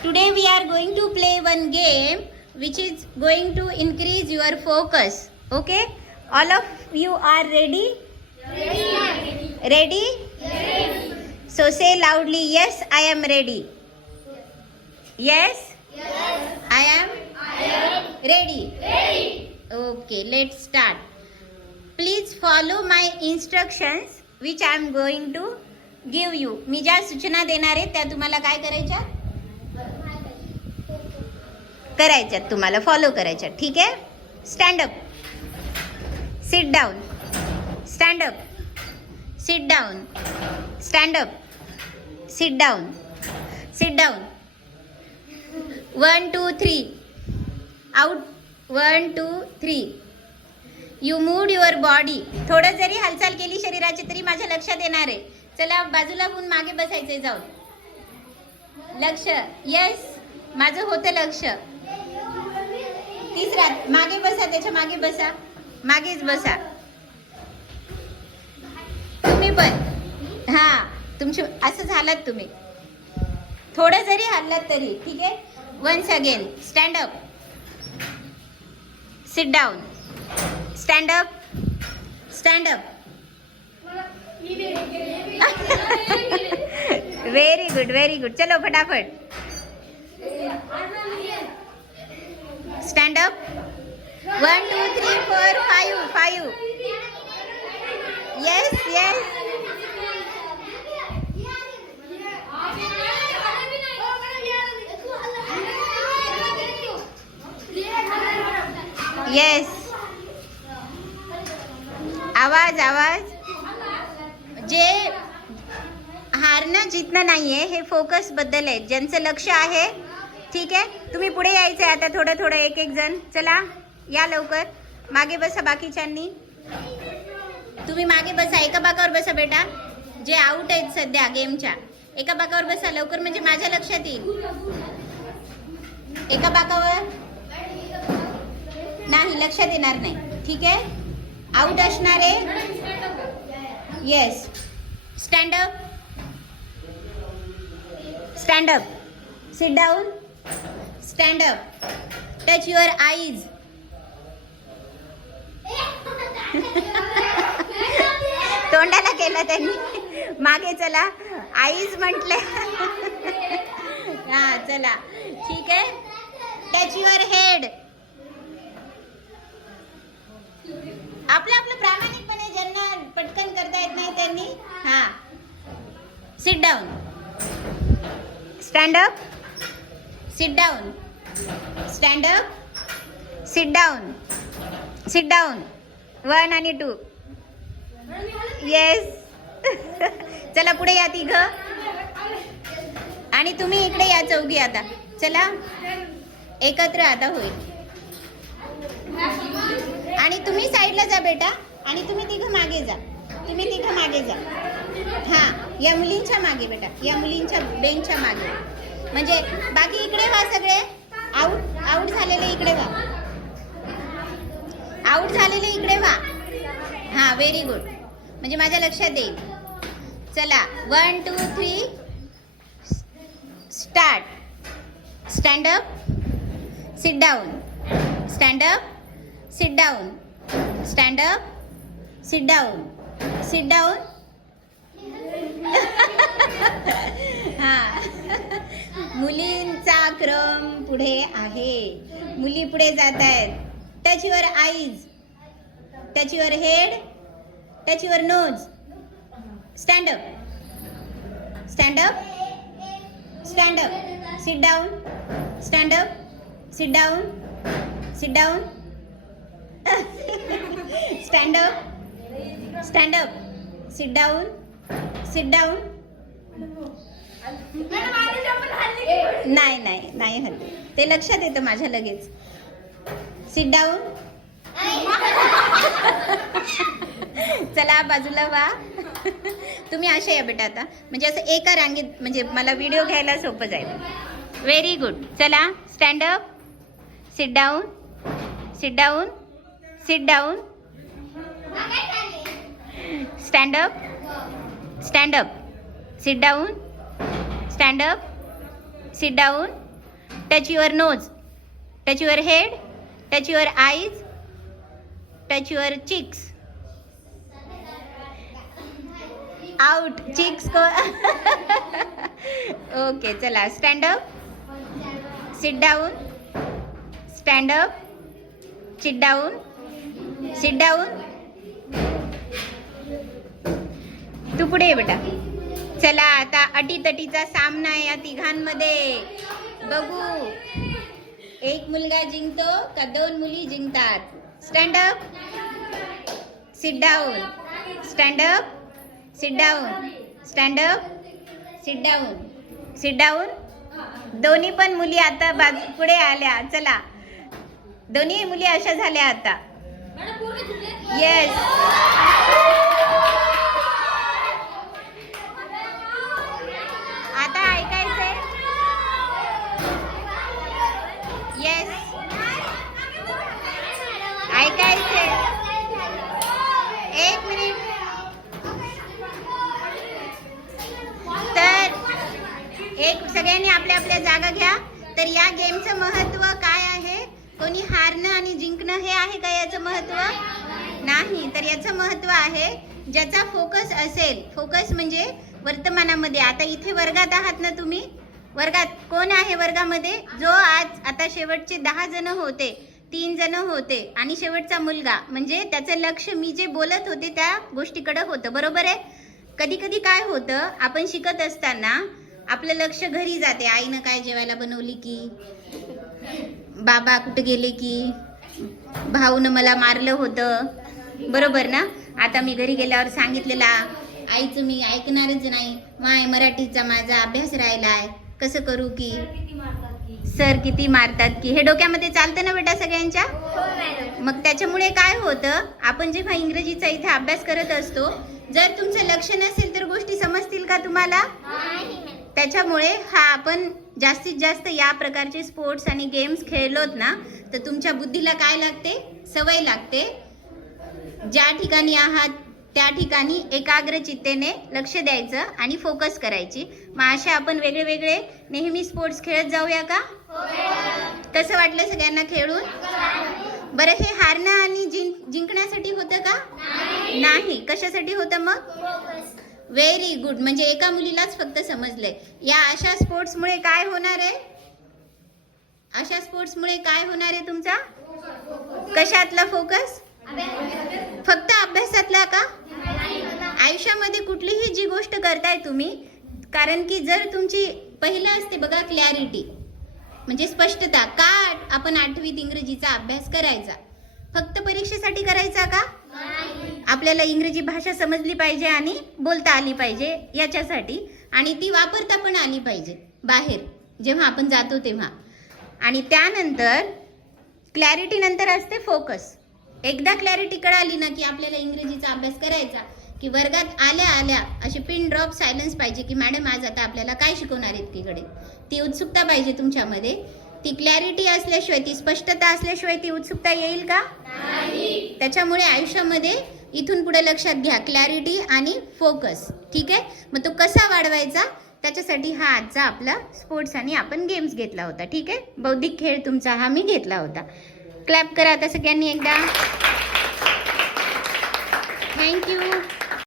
Today we are going to play one game which is going to increase your focus. Okay? All of you are ready? Ready. Ready? Ready. So say loudly, yes, I am ready. Yes? Yes. I am I am ready. ready. Okay, let's start. Please follow my instructions which I am going to give you. मी ज्या सूचना देणार आहे त्या तुम्हाला काय करायच्या? करायच्यात तुम्हाला follow करायच्यात. ठीक आहे? Stand up. Sit down. Stand up. Sit down. Stand up. Sit down. Sit down. 1 2 3 out. 1 2 3 you mood your body. थोडं जरी हालचाल केली शरीराची तरी माझ्या लक्षात येणार आहे. चला बाजूला होऊन मागे बसायचे जाऊन. लक्ष. यस, माझं होतं लक्ष. तिसरा मागे बसा, त्याच्या मागे बसा, मागेच बसा. तुम्ही पण हा तुमची असं झालात तुम्ही. थोडं जरी हल्लात तरी ठीक आहे. Once again stand up. Sit down. Stand up. Stand up. Very good, very good. चलो फटाफट. स्टँड अप. 1 2 3 4 5 येस येस. येस. आवाज आवाज. जे हारणं जितणं नाहीये हे फोकस बद्दल आहे. ज्यांचं लक्ष आहे ठीक आहे तुम्ही पुढे यायचं आहे आता. थोडं थोडं एक एक जण. चला या लवकर. मागे बसा बाकीच्यांनी. तुम्ही मागे बसा. एका बाकावर बसा बेटा. जे आउट आहेत सध्या गेमच्या एका बाकावर बसा लवकर, म्हणजे माझ्या लक्षात येईल. एका बाकावर नाही लक्षात येणार नाही. ठीक आहे? आउट असणारे. Yes. Stand up. Stand up. Sit down. Stand up. Touch your eyes. तोंडाला केलं त्यांनी. मागे चला. आईज म्हटले. हा चला ठीक आहे. Touch your head. आपलं आपलं प्रामाणिकपणे ज्यांना पटकन करता येत नाही त्यांनी. हा. Seat down. Stand up. Sit down. Stand up. Sit down. Sit down. 1 आणि 2 येस. चला पुढे या तिघ. आणि तुम्ही इकडे या चौघी आता. चला एकत्र आता होईल. आणि तुम्ही साईडला जा बेटा. आणि तुम्ही तिघं मागे जा. तुम्ही तिघं मागे जा. हा या मुलींच्या मागे बेटा. या मुलींच्या बेंचच्या मागे. म्हणजे बाकी इकडे व्हा सगळे. आउट आउट झालेले इकडे व्हा. आउट झालेले इकडे व्हा. हा व्हेरी गुड. म्हणजे माझ्या लक्षात येईल. चला 1 2 3 start. Stand up. Sit down. Stand up. Sit down. Stand up. Sit down. Sit down. हा मुलींचा क्रम पुढे आहे. मुली पुढे जात आहेत. Touch your eyes. Touch your head. Touch your nose. Stand up. Stand up. Stand up. Sit down. Stand up. Sit down. Sit down. Stand up. Stand up. Sit down. Sit down. नाही नाही नाही हल्ली. ते लक्षात येतं माझ्या लगेच. Sit down. चला बाजूला व्हा. तुम्ही अशा या बेटा आता. म्हणजे असं एका रांगेत म्हणजे मला व्हिडिओ घ्यायला सोपं जाईल. Very good. चला stand up. Sit down. Sit down. Sit down. Stand up. Stand up. Sit down. Stand up. Sit down. Touch your nose, touch your head, touch your eyes, touch your cheeks. Out. Cheeks को okay. चला stand up, sit down, stand up, sit down, sit down. तू पुढे ये बेटा. चला आता अटीतटीचा सामना आहे या तिघांमध्ये. बघू एक मुलगा जिंकतो का दोन मुली जिंकतात. Stand up, sit down, stand up, sit down, stand up, sit down, sit down. दोन्ही पण मुली आता पुढे आल्या. चला दोन्ही मुली अशा झाल्या आता. येस. आता ऐकायचंय. येस ऐकायचंय. एक मिनिट. तर एक सगळ्यांनी आपल्या आपल्या जागा घ्या. तर या गेमचं महत्त्व काय आहे? कोणी हारणं आणि जिंकणं हे आहे का याचं महत्त्व? नाही. तर याचं महत्त्व आहे ज्याचा फोकस असेल. फोकस म्हणजे वर्तमानामध्ये. आता इथे वर्गात आहात ना तुम्ही. वर्गात कोण आहे वर्गामध्ये? जो आज आता शेवटचे 10 जण होते, 3 जण होते आणि शेवटचा मुलगा. म्हणजे त्याचं लक्ष मी जे बोलत होते त्या गोष्टीकडे होतं. बरोबर आहे. कधी कधी काय होतं, आपण शिकत असताना आपलं लक्ष घरी जाते. आईनं काय जेवायला बनवली की, बाबा कुठे गेले की, भाऊनं मला मारलं होतं. बरोबर ना. आता मी घरी गेल्यावर सांगितलेला आईचं मी ऐकणारच नाही. माय मराठीचा माझा अभ्यास राहिलाय, कसं करू की, सर किती मारतात की. हे डोक्यामध्ये चालतं ना बेटा सगळ्यांच्या. मग त्याच्यामुळे काय होतं, आपण जेव्हा इंग्रजीचा इथे अभ्यास करत असतो, जर तुमचं लक्ष नसेल तर गोष्टी समजतील का तुम्हाला? त्याच्यामुळे आपण जास्तीत जास्त या प्रकारचे स्पोर्ट्स आणि गेम्स खेळलोत ना तर तुमच्या बुद्धीला काय लागते? सवय लागते. ज्या ठिकाणी आहात त्या ठिकाणी एकाग्र चित्तेने लक्ष द्यायचं आणि फोकस करायची. मग अशा आपण वेगळे वेगळे नेहमी स्पोर्ट्स खेळत जाऊया का? कसं वाटलं सगळ्यांना खेळून? बरं, हे हारणं आणि जिंकण्यासाठी होतं का? नाही. कशासाठी होतं मग? Very good. म्हणजे एका मुलीलाच फक्त समजलंय. या अशा स्पोर्ट्समुळे काय होणार आहे? अशा स्पोर्ट्समुळे काय होणार आहे तुमचा? कशातला फोकस? फक्त अभ्यासातला का? आयुष्यामध्ये कुठलीही जी गोष्ट करताय तुम्ही, कारण की जर तुमची पहिलं असते बघा क्लॅरिटी, म्हणजे स्पष्टता. का आपण 8वीत इंग्रजीचा अभ्यास करायचा? फक्त परीक्षेसाठी करायचा का? आपल्याला इंग्रजी भाषा समजली पाहिजे आणि बोलता आली पाहिजे याच्यासाठी, आणि ती वापरता पण आली पाहिजे बाहेर जेव्हा आपण जातो तेव्हा. आणि त्यानंतर क्लॅरिटी नंतर असते फोकस. एकदा क्लॅरिटी कळाली ना की आपल्याला इंग्रजीचा अभ्यास करायचा, की वर्गात आल्या आल्या असे पिन ड्रॉप सायलेन्स पाहिजे की मॅडम आज आता आपल्याला काय शिकवणार आहेत तिकडे. ती उत्सुकता पाहिजे तुमच्यामध्ये. ती क्लॅरिटी असल्याशिवाय, ती स्पष्टता असल्याशिवाय ती उत्सुकता येईल का? त्याच्यामुळे आयुष्यामध्ये इथून पुढे लक्षात घ्या क्लॅरिटी आणि फोकस. ठीक आहे. मग तो कसा वाढवायचा त्याच्यासाठी हा आजचा आपला स्पोर्ट्स आणि आपण गेम्स घेतला होता. ठीक आहे. बौद्धिक खेळ तुमचा हा मी घेतला होता. क्लॅप करा आता सगळ्यांनी एकदा. थँक्यू.